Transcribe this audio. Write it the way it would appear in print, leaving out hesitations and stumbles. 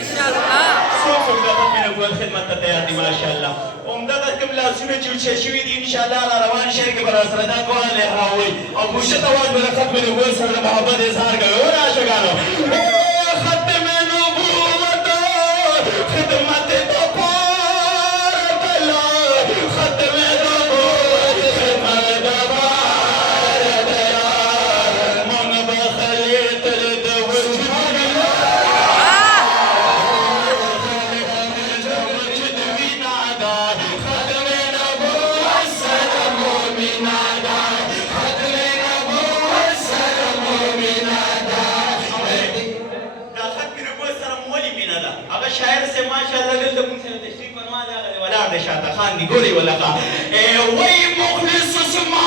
انشاءالله څوک د خدمت نبوت خدمت ته تیار دي ماشاءالله همدغه کوم لاسونه چې اوچت شوي دي انشاءالله را روان شعر کې به راسره دا دعا لهراوئ او پوشت اواز به د ختم نبوت سره د محبت اظهار کوي او راشګانو ختم نبوت خدمت ته پار بلا ختم نبوت خدمت ته پار بلا من بخلی تل د وجود شاعر سے ماشاءاللہ دلته مونږ سره تشریف فرما دا غلی ولاړ دی شاته خان دی ګوري ولکه وای مخلص سما